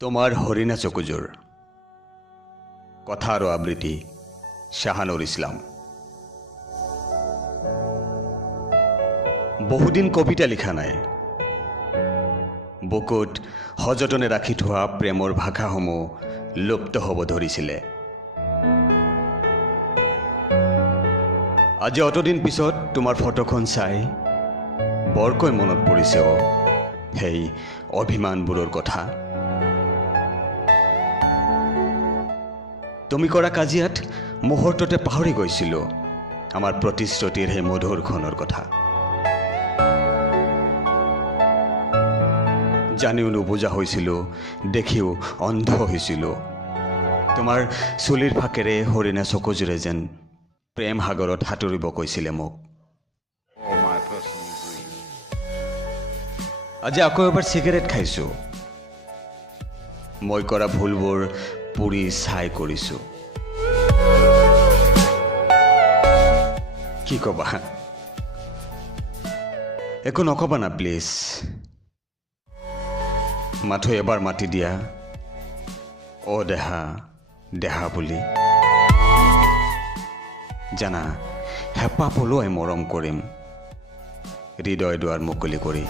তোমাৰ হৰিণা চকুজোৰ কথা আৰু আবৃত্তি শাহানুৰ ইসলাম। বহুদিন কবিতা লিখা নাই। বুকুত সযতনে ৰাখি থোৱা প্ৰেমৰ ভাষাসমূহ লুপ্ত হ'ব ধৰিছিলে। আজি অতদিন পিছত তোমাৰ ফটোখন চাই বৰকৈ মনত পৰিছে সেই অভিমানবোৰৰ কথা। তুমি কৰা কাজিয়াত মুহূৰ্ততে পাহৰি গৈছিলোঁ আমাৰ প্ৰতিশ্ৰুতিৰ সেই মধুৰ ক্ষণৰ কথা। জানিও নুবুজা হৈছিলোঁ, দেখিও অন্ধ হৈছিলোঁ। তোমাৰ চুলিৰ ফাকেৰে হৰিণা চকুজোৰে যেন প্ৰেম সাগৰত সাঁতুৰিব কৈছিলে মোক। আজি আকৌ এবাৰ চিগাৰেট খাইছোঁ। মই কৰা ভুলবোৰ পুৰি ছাই কৰিছোঁ। কি ক'বা? একো নক'বা না প্লিজ। মাথো এবাৰ মাতি দিয়া অ' দেহা দেহা বুলি। জানা, হেঁপাহ পলোৱাই মৰম কৰিম হৃদয় দুৱাৰ মুকলি কৰি।